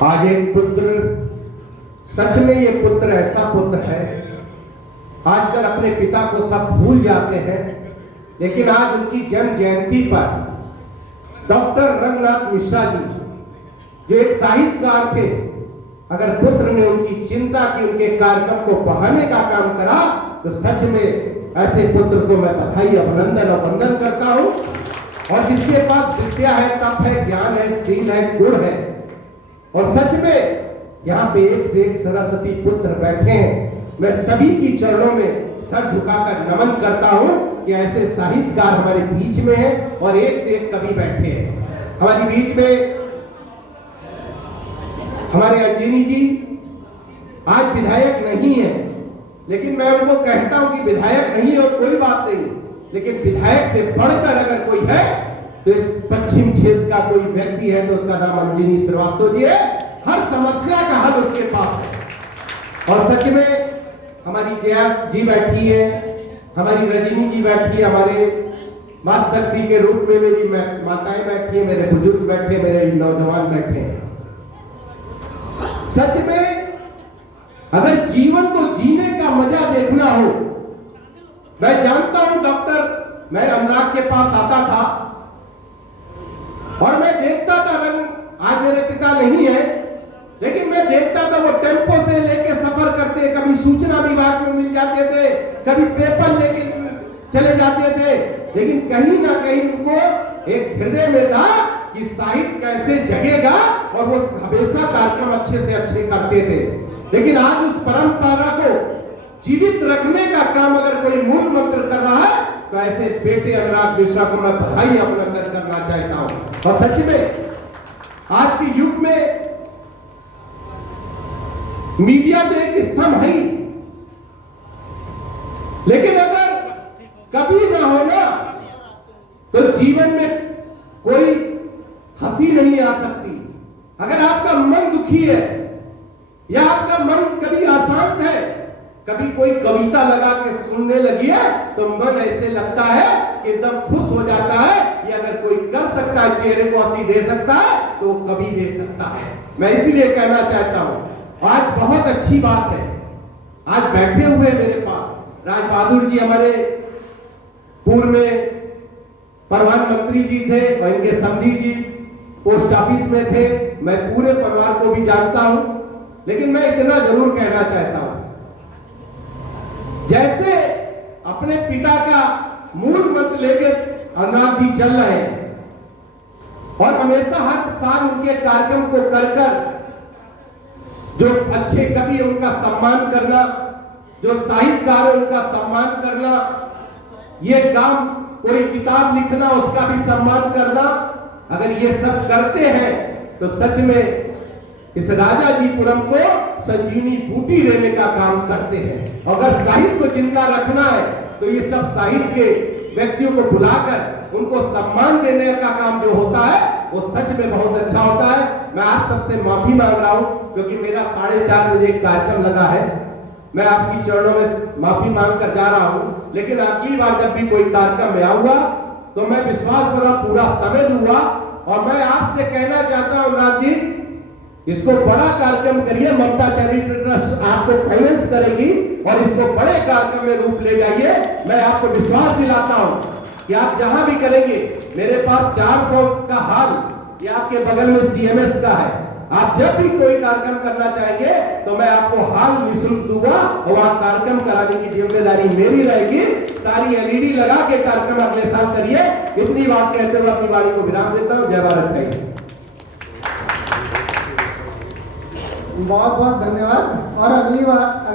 आज एक पुत्र, सच में ये पुत्र ऐसा पुत्र है, आजकल अपने पिता को सब भूल जाते हैं, लेकिन आज उनकी जन्म जयंती पर डॉक्टर रंगनाथ मिश्रा जी जो एक साहित्यकार थे, अगर पुत्र ने उनकी चिंता की, उनके कार्यक्रम को बढ़ाने का काम करा, तो सच में ऐसे पुत्र को मैं बधाई, अभिनंदन और वंदन करता हूं। और जिसके पास विद्या है, तप है, ज्ञान है, शील है, गुण है, और सच में यहाँ पे एक से एक सरस्वती पुत्र बैठे हैं। मैं सभी की चरणों में सर झुकाकर नमन करता हूं कि ऐसे साहित्यकार हमारे बीच में हैं और एक से एक कवि बैठे हैं हमारे बीच में। हमारे अंजनी जी आज विधायक नहीं है, लेकिन मैं उनको कहता हूं कि विधायक नहीं है और कोई बात नहीं, लेकिन विधायक से बढ़कर अगर कोई है तो इस पश्चिम क्षेत्र का कोई व्यक्ति है तो उसका नाम अंजनी श्रीवास्तव जी है। हर समस्या का हल उसके पास है। और सच में हमारी जया जी बैठी है, हमारी रजनी जी बैठी है, हमारे मां शक्ति के रूप में मेरी माताएं बैठी है, मेरे बुजुर्ग बैठे, मेरे नौजवान बैठे हैं। सच में अगर जीवन को जीने का मजा देखना हो, मैं जानता हूं डॉक्टर, मैं अनुराग के पास आता था और मैं देखता था, आज मेरे पिता नहीं है, लेकिन मैं देखता था वो टेम्पो से लेके सफर करते, कभी सूचना विभाग में मिल जाते थे, कभी पेपर लेके चले जाते थे, लेकिन कहीं ना कहीं उनको एक हृदय में था कि साहित्य कैसे जगेगा, और वो हमेशा कार्यक्रम अच्छे से अच्छे करते थे। लेकिन आज उस परंपरा को जीवित रखने का काम अगर कोई मूल मंत्र कर रहा है तो ऐसे बेटे अनुराग मिश्रा को मैं बधाई अभिनंदन करना चाहता हूं। और सच में आज के युग में मीडिया तो एक स्तंभ है ही, लेकिन अगर कभी ना हो ना तो जीवन में कोई हंसी नहीं आ सकती। अगर आपका मन दुखी है या आपका मन कभी अशांत है, कभी कोई कविता लगा के सुनने लगी है तो मन ऐसे लगता है कि एकदम खुश हो जाता है। ये अगर कोई कर सकता है, चेहरे को हंसी दे सकता है, तो वो कभी दे सकता है। मैं इसीलिए कहना चाहता हूं, आज बहुत अच्छी बात है, आज बैठे हुए मेरे पास राज बहादुर जी, हमारे पूर्व में प्रधानमंत्री जी थे और इनके समधी जी पोस्ट ऑफिस में थे। मैं पूरे परिवार को भी जानता हूं, लेकिन मैं इतना जरूर कहना चाहता हूं, जैसे अपने पिता का मूल मंत्र लेके अनुराग जी चल रहे हैं और हमेशा हर साल उनके कार्यक्रम को कर जो अच्छे कवि उनका सम्मान करना, जो साहित्यकार है उनका सम्मान करना, ये काम कोई किताब लिखना उसका भी सम्मान करना, अगर ये सब करते हैं तो सच में इस राजाजीपुरम को संजीवनी बूटी देने का काम करते हैं। अगर साहित्य को जिंदा रखना है तो ये सब साहित्य के व्यक्तियों को बुलाकर उनको सम्मान देने का काम जो होता है वो सच में बहुत अच्छा होता है। मैं आप सबसे माफी मांग रहा हूं क्योंकि मेरा 4:30 बजे एक कार्यक्रम लगा है। मैं आपकी चरणों में माफी मांग कर जा रहा हूं, लेकिन अगली बार जब भी कोई कार्यक्रम में आऊंगा तो मैं विश्वास करूंगा पूरा समय दूंगा। और मैं आपसे कहना चाहता हूं राज जी, इसको बड़ा कार्यक्रम करिए, ममता चैरिटेबल ट्रस्ट आपको फाइनेंस करेगी और इसको बड़े कार्यक्रम में रूप ले जाइए। मैं आपको विश्वास दिलाता हूं कि आप जहां भी करेंगे, मेरे पास 400 का हाल, ये आपके बगल में सीएमएस का है, आप जब भी कोई कार्यक्रम करना चाहेंगे तो मैं आपको हाल निःशुल्क दूंगा और वहां कार्यक्रम कराने की जिम्मेदारी मेरी रहेगी। सारी एलईडी लगा के कार्यक्रम अगले साल करिए। इतनी बात कहते हुए अपनी वाणी को विराम देता हूं। जय भारत, जय। बहुत बहुत धन्यवाद। और अगली बार